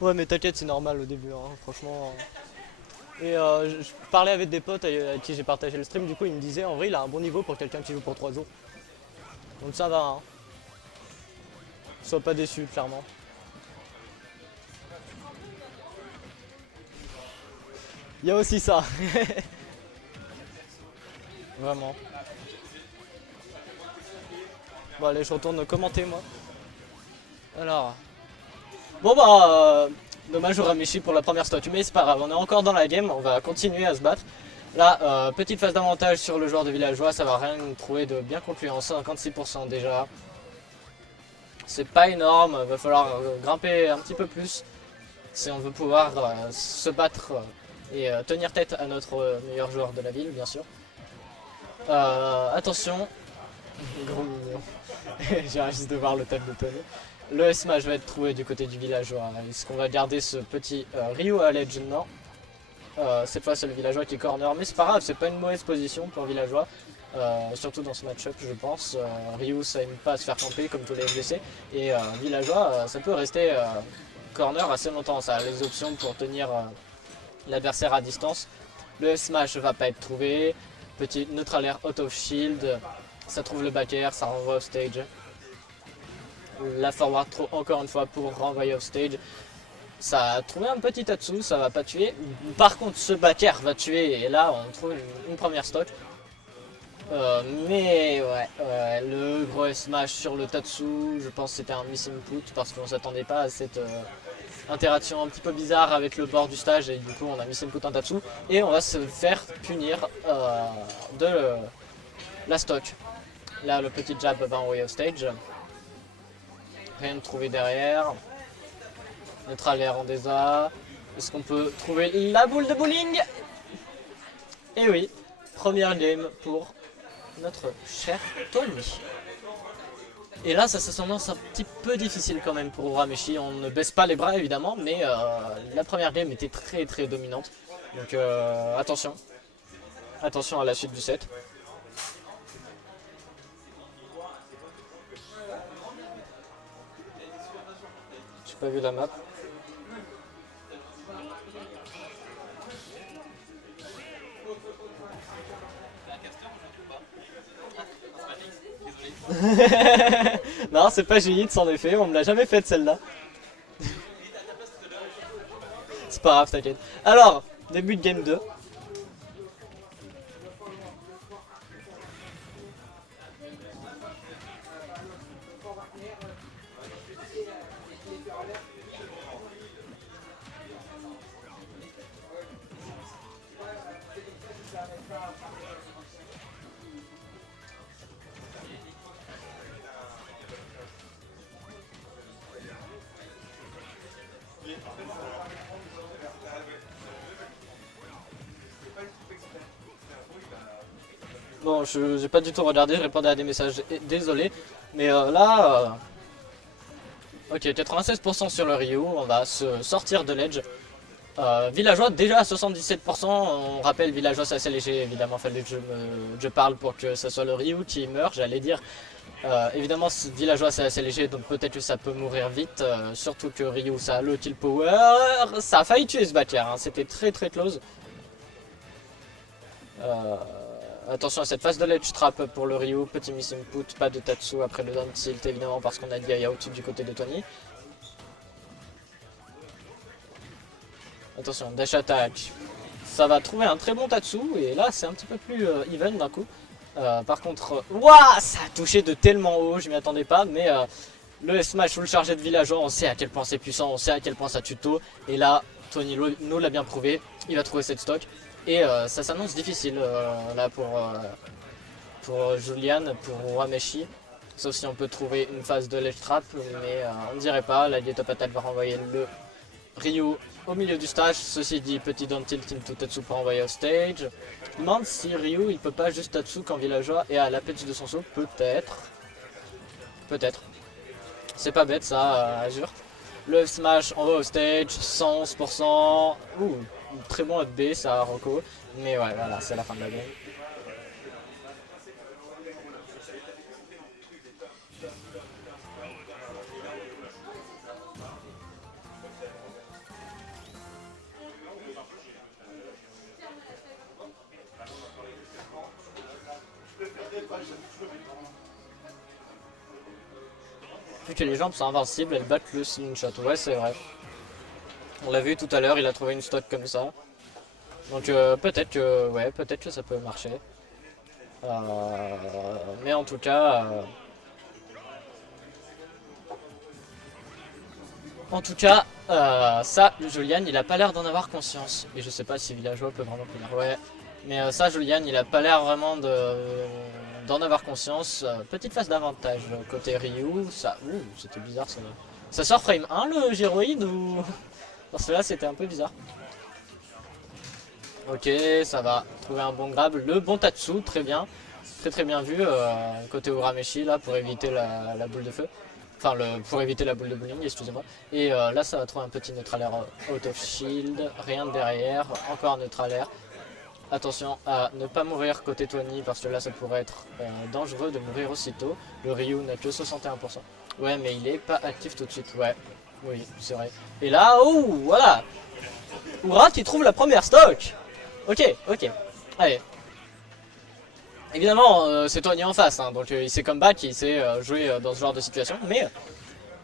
Ouais, mais t'inquiète, c'est normal au début, hein, franchement. Et je parlais avec des potes avec qui j'ai partagé le stream, du coup, ils me disaient en vrai, il a un bon niveau pour quelqu'un qui joue pour 3 jours. Donc ça va, hein. Sois pas déçu, clairement. Il y a aussi ça, vraiment. Bon, allez, je retourne commenter, moi. Alors. Bon, bah. Dommage au Ramichi pour la première statue, mais c'est pas grave, on est encore dans la game, on va continuer à se battre. Là, petite phase d'avantage sur le joueur de villageois, ça va rien trouver de bien concluant, 56% déjà. C'est pas énorme, va falloir grimper un petit peu plus si on veut pouvoir se battre et tenir tête à notre meilleur joueur de la ville, bien sûr. Attention, gros mignon. J'ai juste de voir le thème de Tony. Le smash va être trouvé du côté du villageois. Est-ce qu'on va garder ce petit Ryu à l'edge? Non. Cette fois c'est le villageois qui est corner, mais c'est pas grave, c'est pas une mauvaise position pour villageois. Surtout dans ce match-up, je pense. Ryu, ça aime pas se faire camper comme tous les FGC. Et villageois, ça peut rester corner assez longtemps. Ça a les options pour tenir l'adversaire à distance. Le smash va pas être trouvé. Petit neutral air out of shield. Ça trouve le back air, ça renvoie off stage. La forward throw encore une fois pour renvoyer off stage. Ça a trouvé un petit Tatsu, ça va pas tuer. Par contre, ce back air va tuer et là on trouve une première stock. Mais ouais, le gros smash sur le Tatsu, je pense que c'était un miss input parce qu'on s'attendait pas à cette interaction un petit peu bizarre avec le bord du stage et du coup on a miss input un Tatsu et on va se faire punir de la stock. Là le petit jab va envoyer au stage. Rien de trouvé derrière. Neutral air en désa. Est-ce qu'on peut trouver la boule de bowling? Et oui, première game pour notre cher Tony. Et là, ça s'annonce un petit peu difficile quand même pour Urameshi. On ne baisse pas les bras évidemment, mais la première game était très très dominante. Donc attention. Attention à la suite du set. J'ai pas vu la map. Non, c'est pas Gilitz en effet, on me l'a jamais faite celle-là. C'est pas grave, t'inquiète. Alors, début de game 2. Bon, je j'ai pas du tout regardé, je répondais à des messages, désolé. Mais là, ok, 96% sur le Ryu, on va se sortir de l'edge. Villageois déjà à 77%, on rappelle villageois c'est assez léger, évidemment fallait que je parle pour que ce soit le Ryu qui meurt, j'allais dire. Évidemment villageois c'est assez léger donc peut-être que ça peut mourir vite, surtout que Ryu ça a le kill power, ça a failli tuer ce backer, hein. C'était très très close. Attention à cette phase de ledge trap pour le Ryu, petit miss input, pas de Tatsu après le down tilt évidemment parce qu'on a dit out du côté de Tony. Attention, dash attack, ça va trouver un très bon Tatsu et là c'est un petit peu plus even d'un coup. Par contre, ouah, ça a touché de tellement haut, je m'y attendais pas, mais le smash full chargé de villageois, on sait à quel point c'est puissant, on sait à quel point ça tue tôt, et là, Tony nous l'a bien prouvé, il va trouver cette stock, et ça s'annonce difficile là pour Julian, pour Wameshi, sauf si on peut trouver une phase de ledge trap, mais on ne dirait pas, la top attack va renvoyer le Ryu au milieu du stage, ceci dit, petit down tilt into Tatsu pour envoyer au stage. Je me demande si Ryu il peut pas juste Tatsu quand villageois et à la pitch de son saut, peut-être. Peut-être. C'est pas bête ça, Azure. Le smash envoie au stage, 111%. Ouh, très bon B ça, Rocco. Mais ouais, voilà, c'est la fin de la game. Vu que les jambes sont invincibles, elles battent le slingshot. Ouais, c'est vrai. On l'a vu tout à l'heure, il a trouvé une stock comme ça. Donc peut-être que ça peut marcher. Mais en tout cas... ça, le Julian, il a pas l'air d'en avoir conscience. Et je sais pas si Villageois peut vraiment punir. Ouais. Mais ça, Julian, il a pas l'air vraiment d'en avoir conscience. Petite phase d'avantage côté Ryu. Ça, c'était bizarre ça. Ça sort frame 1 le gyroïde ou... Parce que là, c'était un peu bizarre. Ok, ça va. Trouver un bon grab. Le bon Tatsu, très bien. Très bien vu. Côté Urameshi là pour éviter la boule de feu. Enfin, pour éviter la boule de bowling, excusez-moi. Et là, ça va trouver un petit neutral air out of shield. Rien de derrière. Encore un neutral air. Attention à ne pas mourir côté Tony parce que là, ça pourrait être dangereux de mourir aussitôt. Le Ryu n'a que 61%. Ouais, mais il est pas actif tout de suite. Ouais, oui, c'est vrai. Et là, oh, voilà. Ura qui trouve la première stock. Ok. Allez. Évidemment, c'est Tony en face, hein, donc il sait comeback, il sait jouer dans ce genre de situation, mais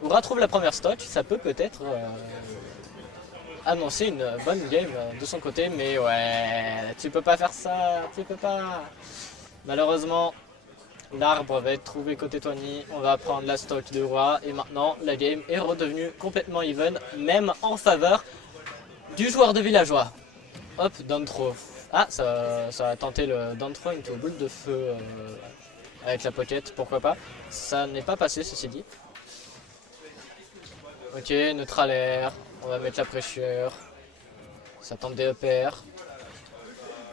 Ura trouve la première stock, ça peut peut-être annoncer une bonne game de son côté, mais ouais, tu peux pas faire ça, tu peux pas. Malheureusement, l'arbre va être trouvé côté Tony, on va prendre la stock de Ura, et maintenant la game est redevenue complètement even, même en faveur du joueur de Villageois. Hop, down throw. Ah, ça a tenté le down throw into boule de feu avec la pocket, pourquoi pas. Ça n'est pas passé, ceci dit. Ok, neutral air. On va mettre la pressure. Ça tente des up air.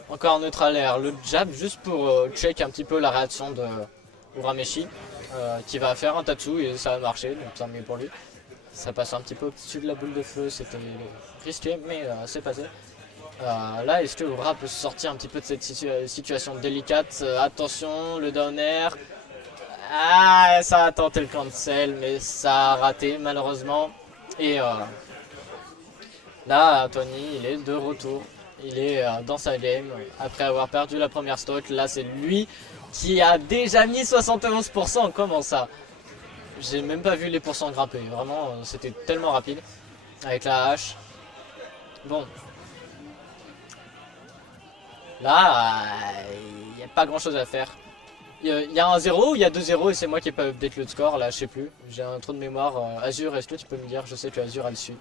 Encore neutral air. Le jab juste pour check un petit peu la réaction de Urameshi. Qui va faire un tatsu et ça a marché, donc tant mieux pour lui. Ça passe un petit peu au-dessus de la boule de feu, c'était risqué, mais c'est passé. Là, est-ce que Ura peut sortir un petit peu de cette situation délicate? Attention, le down air. Ah, ça a tenté le cancel, mais ça a raté malheureusement. Et là, Tony, il est de retour. Il est dans sa game. Après avoir perdu la première stock, là, c'est lui qui a déjà mis 71%. Comment ça? J'ai même pas vu les pourcents grimper. Vraiment, c'était tellement rapide. Avec la hache. Bon. Là, il n'y a pas grand chose à faire. Il y a un 0 ou il y a 2-0 et c'est moi qui n'ai pas update le score, là je sais plus. J'ai un trou de mémoire. Azur, est-ce que tu peux me dire? Je sais que Azur elle suit.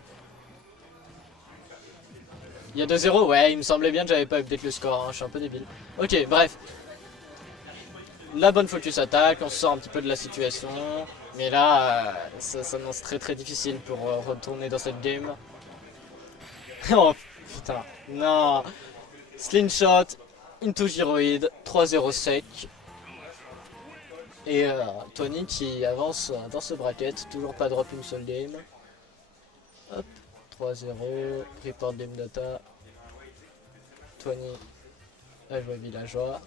Il y a 2-0, ouais, il me semblait bien que j'avais pas update le score, hein, je suis un peu débile. Ok, bref. La bonne focus attaque, on se sort un petit peu de la situation. Mais là, ça s'annonce très difficile pour retourner dans cette game. Oh putain, non. Slingshot, into gyroïde, 3-0 sec. Et Tony qui avance dans ce bracket, toujours pas drop une seule game. Hop, 3-0, report game data. Tony a joué Villageois.